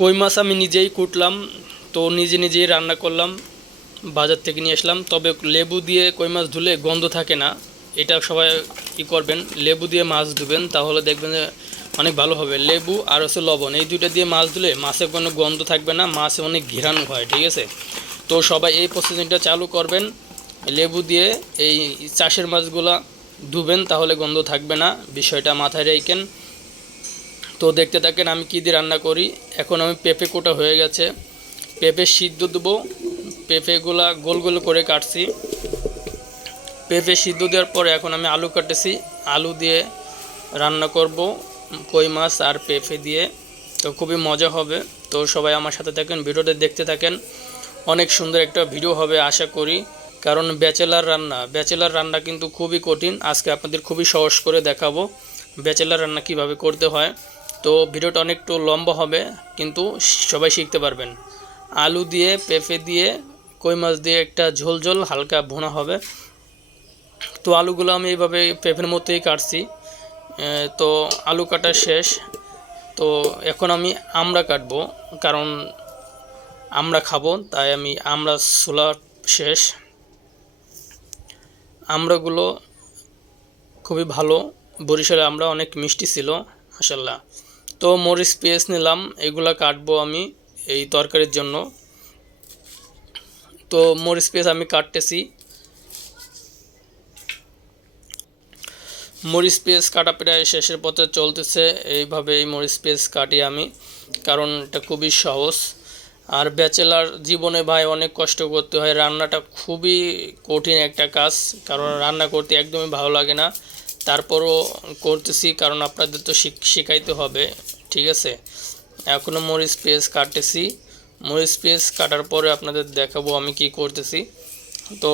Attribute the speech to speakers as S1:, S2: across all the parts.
S1: কই মাছ আমি নিজেই কুটলাম, তো নিজে নিজেই রান্না করলাম, বাজার থেকে নিয়ে আসলাম। তবে লেবু দিয়ে কই মাছ ধুলে গন্ধ থাকে না, এটা সবাই কী করবেন। লেবু দিয়ে মাছ ধুবেন, তাহলে দেখবেন যে অনেক ভালো হবে। লেবু আর হচ্ছে লবণ, এই দুইটা দিয়ে মাছ ধুলে মাছের কোনো গন্ধ থাকবে না, মাছে অনেক ঘিরানো হয়, ঠিক আছে? তো সবাই এই প্রসেসিংটা চালু করবেন। লেবু দিয়ে এই চাষের মাছগুলা ধুবেন, তাহলে গন্ধ থাকবে না, বিষয়টা মাথায় রেখেন। তো দেখতে থাকেন আমি কী দিয়ে রান্না করি। এখন আমি পেঁপে কোটা হয়ে গেছে। পেঁপে সিদ্ধ দেবো। পেঁপেগুলা গোল গোল করে কাটছি। পেঁপে সিদ্ধ দেওয়ার পরে এখন আমি আলু কাটেছি আলু দিয়ে রান্না করব কই মাছ আর পেঁপে দিয়ে। তো খুবই মজা হবে। তো সবাই আমার সাথে থাকেন, ভিডিওটা দেখতে থাকেন। অনেক সুন্দর একটা ভিডিও হবে আশা করি। কারণ ব্যাচেলার রান্না ব্যাচেলার রান্না কিন্তু খুবই কঠিন। আজকে আপনাদের খুবই সহজ করে দেখাবো। ব্যাচেলার রান্না কীভাবে করতে হয়। তো ভিডিওটা অনেকটু লম্বা হবে, কিন্তু সবাই শিখতে পারবেন। আলু দিয়ে, পেঁপে দিয়ে, কই মাছ দিয়ে একটা ঝোল ঝোল, হালকা ভুনা হবে। তো আলুগুলো আমি এইভাবে পেঁপের মতোই কাটছি। তো আলু কাটা শেষ। তো এখন আমি আমড়া কাটবো, কারণ আমরা খাব, তাই আমি আমরা ছোলা শেষ। আমরাগুলো খুবই ভালো। বরিশালে আমরা অনেক মিষ্টি ছিল মাসাল্লাহ তো মরিচ পেঁয়াজ নিলাম, এগুলা কাটবো আমি এই তরকারির জন্য। তো মরিচ পেঁয়াজ আমি কাটতেছি। মরিচ পেঁয়াজ কাটা প্রায় শেষের পথে চলতেছে, এইভাবে এই মরিচ পেঁয়াজ কাটি আমি কারণ এটা খুবই সহজ। আর ব্যাচেলার জীবনে ভাই অনেক কষ্ট করতে হয়, রান্নাটা খুবই কঠিন একটা কাজ, কারণ রান্না করতে একদমই ভালো লাগে না। তারপরও করতেছি, কারণ আপনাদের তো শিখ, শেখাইতে হবে, ঠিক আছে? এখনও মরিচ, পেঁয়াজ কাটতেছি। মরিচ, পেঁয়াজ কাটার পরে আপনাদের দেখাবো আমি কি করতেছি। তো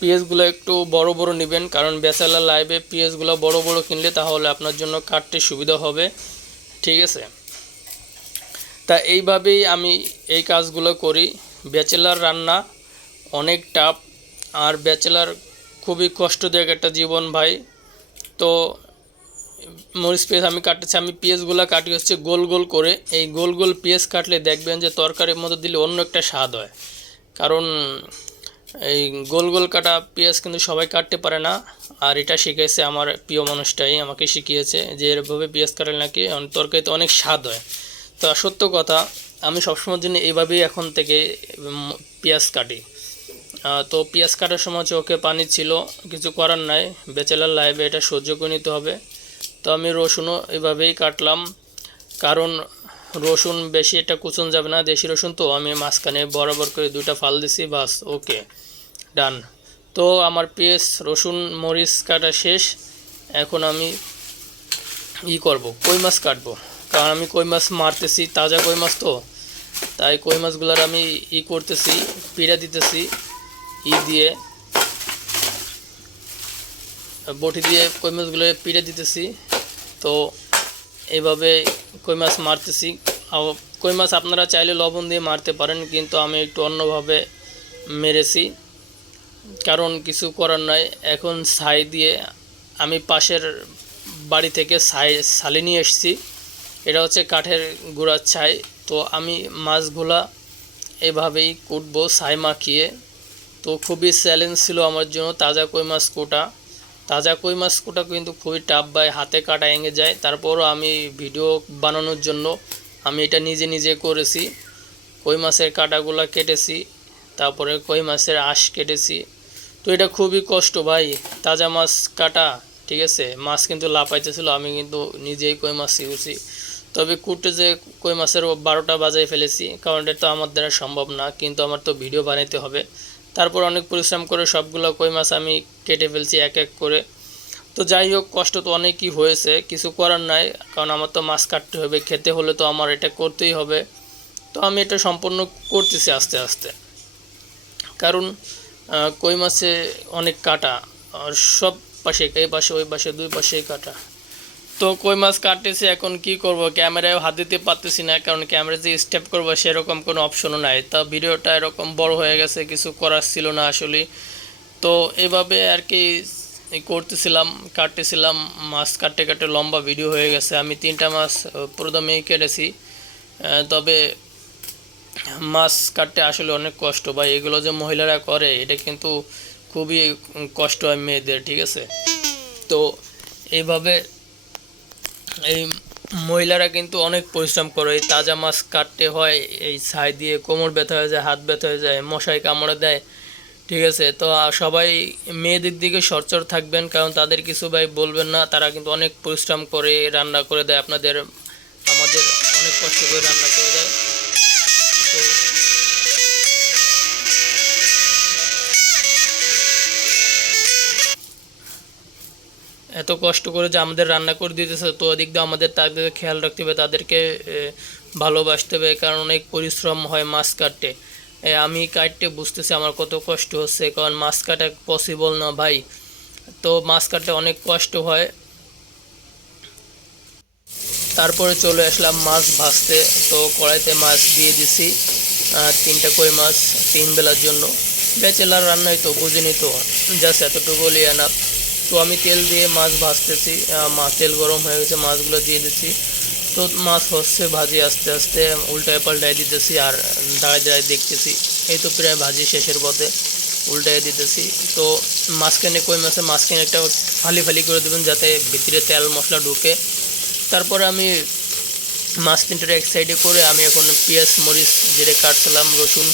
S1: পেঁয়াজগুলো একটু বড় বড় নেবেন, কারণ ব্যাচেলার লাইভে পেঁয়াজগুলো বড় বড় কিনলে তাহলে আপনার জন্য কাটতে সুবিধা হবে, ঠিক আছে? তা এইভাবেই আমি এই কাজগুলো করি। ব্যাচেলার রান্না অনেক টাফ, আর ব্যাচেলার খুবই কষ্টদায়ক একটা জীবন ভাই। তো মরিচ পেঁয়াজ আমি কাটতেছি, আমি পেঁয়াজগুলো কাটি হচ্ছে গোল গোল করে। এই গোল গোল পেঁয়াজ কাটলে দেখবেন যে তরকারির মধ্যে দিলে অন্য একটা স্বাদ হয়। কারণ এই গোল গোল কাটা পেঁয়াজ কিন্তু সবাই কাটতে পারে না। আর এটা শিখেছে আমার প্রিয় মানুষটাই, আমাকে শিখিয়েছে যে এরভাবে পেঁয়াজ কাটলে নাকি তরকারিতে অনেক স্বাদ হয়। তো সত্য কথা, আমি সবসময়ের জন্য এইভাবেই এখন থেকে পেঁয়াজ কাটি। তো পেঁয়াজ কাটার সময় চোখে পানি ছিল, কিছু করার নাই বেচেলার লাইভে এটা সহ্য করে নিতে হবে। তো আমি রসুনও এভাবেই কাটলাম, কারণ রসুন বেশি একটা কুচন যাবে না, দেশি রসুন তো, আমি মাঝখানে বরাবর করে দুইটা ফাল দিছি, বাস, ওকে, ডান। তো আমার পেঁয়াজ, রসুন, মরিচ কাটা শেষ, এখন আমি ই করব, কই মাছ কাটবো? কারণ আমি কই মাছ মারতেছি, তাজা কই মাছ তো, তাই কই মাছগুলোর আমি ই করতেছি, পিড়া দিতেছি। ই দিয়ে বটি দিয়ে কই মাছগুলো পিড়ে দিতেছি। তো এইভাবে কই মাছ মারতেছি। কই মাছ আপনারা চাইলে লবণ দিয়ে মারতে পারেন, কিন্তু আমি একটু অন্যভাবে মেরেছি। কারণ কিছু করার নয় এখন ছাই দিয়ে আমি পাশের বাড়ি থেকে ছাই, ছালি নিয়ে এসেছি। এটা হচ্ছে কাঠের গুঁড়ার ছাই। তো আমি মাছগুলা এভাবেই কুটবো, ছাই মাখিয়ে। তো খুবই চ্যালেঞ্জ ছিল আমার জন্য। তাজা কই মাছ কোটা। তাজা কই মাছ কোটা কিন্তু খুবই টাফ বাই হাতে কাটা এঙে যায়। তারপরও আমি ভিডিও বানানোর জন্য আমি এটা নিজে নিজে করেছি। কই মাছের কাটাগুলো কেটেছি, তারপরে কই মাছের আঁশ কেটেছি। তো এটা খুবই কষ্ট ভাই, তাজা মাছ কাটা, ঠিক আছে? মাছ কিন্তু লাপাইতেছিল আমি কিন্তু নিজেই কই মাছ শিখেছি। তবে কুটে যে কই মাছের বারোটা বাজায় ফেলেছি, কারণ এটা তো আমার দ্বারা সম্ভব না, কিন্তু আমার তো ভিডিও বানাইতে হবে। তারপর অনেক পরিশ্রম করে সবগুলো কই মাছ আমি কেটে ফেলছি এক এক করে। তো যাই হোক, কষ্ট তো অনেকই হয়েছে, কিছু করার নাই, কারণ আমার তো মাছ কাটতে হবে, খেতে হলে তো আমার এটা করতেই হবে। তো আমি এটা সম্পূর্ণ করতেছি আস্তে আস্তে। কারণ কই মাছে অনেক কাটা, আর সব পাশে, এই পাশে, ওই পাশে, দুই পাশেই কাটা। তো কই মাছ কাটতেছি, এখন কি করব? ক্যামেরায় হাত দিতে পারতেছি না, কারণ ক্যামেরা যে স্টেপ করব, সেরকম কোনো অপশনও নাই। তা ভিডিওটা এরকম বড় হয়ে গেছে, কিছু করার ছিল না আসলে তো এভাবে আর কি করতেছিলাম, কাটতেছিলাম। মাছ কাটতে কাটতে লম্বা ভিডিও হয়ে গেছে। আমি তিনটা মাছ প্রথমেই কেটেছি। তবে মাছ কাটতে আসলে অনেক কষ্ট। বা এগুলো যে মহিলারা করে, এটা কিন্তু খুবই কষ্ট হয় মেয়েদের, ঠিক আছে? তো এইভাবে এই মহিলারা কিন্তু অনেক পরিশ্রম করে, এই তাজা মাছ কাটতে হয়, এই ছাই দিয়ে কোমর ব্যথা হয়ে যায়, হাত ব্যথা হয়ে যায় মশাই কামড়ে দেয়, ঠিক আছে? তো সবাই মেয়েদের দিকে সচ্চর থাকবেন, কারণ তাদের কিছু ভাই বলবেন না, তারা কিন্তু অনেক পরিশ্রম করে রান্না করে দেয়, আপনাদের, আমাদের অনেক কষ্ট করে রান্না করে দেয়। তো এত কষ্ট করে যে আমাদের রান্না করে দিতেছে, তো ওদিক দিয়ে আমাদের তাদের খেয়াল রাখতে হবে, তাদেরকে ভালোবাসতে হবে, কারণ অনেক পরিশ্রম হয় মাছ কাটতে। আমি কাটতে বুঝতেছি আমার কত কষ্ট হচ্ছে, কারণ মাছ কাটা পসিবল না ভাই। তো মাছ কাটতে অনেক কষ্ট হয়। তারপরে চলে আসলাম মাছ ভাজতে, তো কড়াইতে মাছ দিয়ে দিছি তিনটা কই মাছ, তিন বেলার জন্য। ব্যাচেলার রান্নাই তো বুঝিনি তো জাস্ট এতটুকু লিয়ে না তো আমি তেল দিয়ে মাছ ভাজতেছি মাছ তেল গরম হয়ে গেছে, মাছগুলো দিয়ে দিচ্ছি। তো মাছ হচ্ছে ভাজি আস্তে আস্তে, উল্টায় পাল্টায় দিতেছি আর দাঁড়ায় দাঁড়ায় দেখতেছি। এই তো প্রায় ভাজি শেষের পথে উল্টায় দিতেছি। তো মাঝখানে কই মাছের মাঝখানে একটা ফালি ফালি করে দেবেন যাতে ভিতরে তেল মশলা ঢুকে। তারপরে আমি মাছ তিনটার এক সাইডে করে আমি এখন পেঁয়াজ, মরিচ, জিরে কাটছিলাম রসুন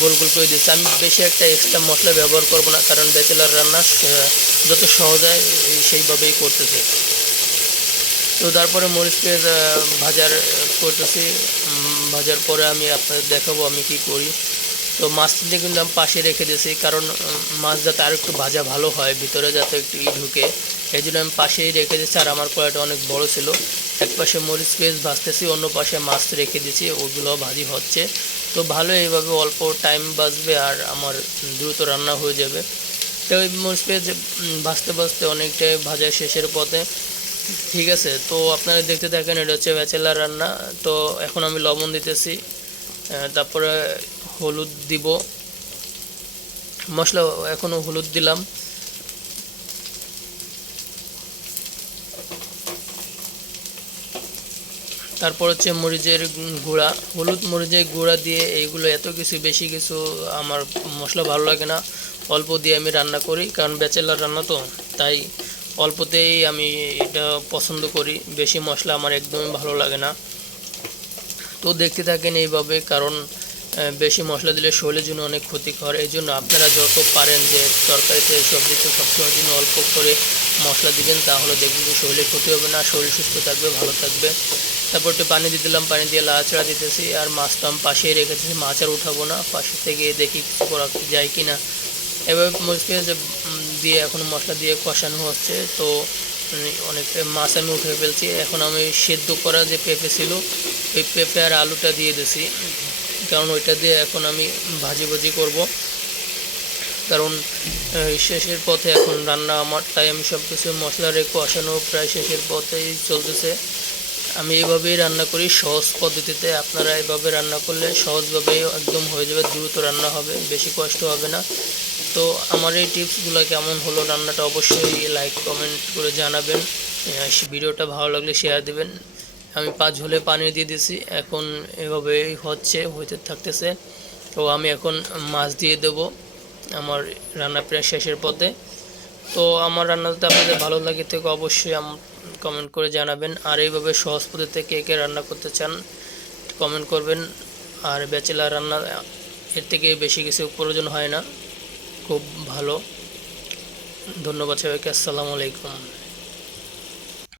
S1: গোল গোল করে দিচ্ছি আমি বেশি একটা এক্সট্রা মশলা ব্যবহার করব না, কারণ ব্যাচেলার রান্না যত সহজ হয় সেইভাবেই করতেছে। তো তারপরে মরিচ পেঁয়াজ ভাজার করতেছি। ভাজার পরে আমি আপনাদের দেখাবো আমি কি করি। তো মাছ তিনটে কিন্তু আমি পাশে রেখে দিয়েছি, কারণ মাছ যাতে আর একটু ভাজা ভালো হয়, ভিতরে যাতে একটু ঢুকে। এই জন্য আমি পাশেই রেখে দিয়েছি, আর আমার কড়াইটা অনেক বড় ছিল। এক পাশে মরিচ পেঁয়াজ ভাজতেছি, অন্য পাশে মাছ রেখে দিয়েছি, ওগুলো ভাজি হচ্ছে। তো ভালো এইভাবে অল্প টাইম বাঁচবে আর আমার দ্রুত রান্না হয়ে যাবে। তো ওই মরিচ পেঁয়াজ ভাজতে ভাজতে অনেকটাই ভাজা শেষের পথে, ঠিক আছে? তো আপনারা দেখতে থাকেন, এটা হচ্ছে ব্যাচেলার রান্না। তো এখন আমি লবণ দিতেছি তারপরে হলুদ দিব। মশলা এখনও হলুদ দিলাম। তারপর হচ্ছে মরিচের গুঁড়া, হলুদ মরিচের গুঁড়া দিয়ে এইগুলো এত কিছু, বেশি কিছু আমার মশলা ভালো লাগে না। অল্প দিয়ে আমি রান্না করি, কারণ ব্যাচেলার রান্না তো, তাই অল্পতেই আমি এটা পছন্দ করি। বেশি মশলা আমার একদমই ভালো লাগে না। তো দেখতে থাকেন এইভাবে, কারণ বেশি মশলা দিলে শরীরের জন্য অনেক ক্ষতিকর। এই জন্য আপনারা যত পারেন যে তরকারিতে সবজিতে সবসময়ের জন্য অল্প করে মশলা দিবেন, তাহলে দেখবেন যে শরীরে ক্ষতি হবে না, শরীর সুস্থ থাকবে, ভালো থাকবে। তারপর একটু পানি দিয়ে দিলাম পানি দিয়ে লাড়াচাড়া দিতেছি আর মাছটা আমি পাশেই রেখেছি মাছ আর উঠাবো না পাশে থেকে দেখি কিছু করা যায় কি না পেঁয়াজ উম, দিয়ে এখন মশলা দিয়ে কষানো হচ্ছে তো উম, অনেকটা মাছ আমি উঠে ফেলছি। এখন আমি সেদ্ধ করা যে পেঁপে ছিল ওই পেঁপে আর আলুটা দিয়ে দিছি কারণ ওইটা দিয়ে এখন আমি ভাজি ভাজি করব। কারণ শেষের পথে এখন রান্না আমার তাই আমি সব কিছু মশলা রেখে কষানো প্রায় শেষের পথেই চলতেছে। আমি এইভাবেই রান্না করি, সহজ পদ্ধতিতে আপনারা এইভাবে রান্না করলে সহজভাবেই একদম হয়ে যাবে, দ্রুত রান্না হবে, বেশি কষ্ট হবে না। তো আমার এই টিপসগুলো কেমন হলো রান্নাটা অবশ্যই লাইক কমেন্ট করে জানাবেন। ভিডিওটা ভালো লাগলে শেয়ার দেবেন। আমি পাঁচ হলে পানি দিয়ে দিয়েছি, এখন এভাবেই হচ্ছে, হইতে থাকতেছে। তো আমি এখন মাছ দিয়ে দেবো আমার রান্না প্রায় শেষের পথে। তো আমার রান্না যদি আপনাদের ভালো লাগে থেকে অবশ্যই কমেন্ট করে জানাবেন। আর এইভাবে সহজ পদ্ধতিতে কে কে রান্না করতে চান কমেন্ট করবেন। আর ব্যাচেলার রান্না, এর থেকে বেশি কিছু প্রয়োজন হয় না। খুব ভালো। ধন্যবাদ সবাইকে। আসসালামু আলাইকুম।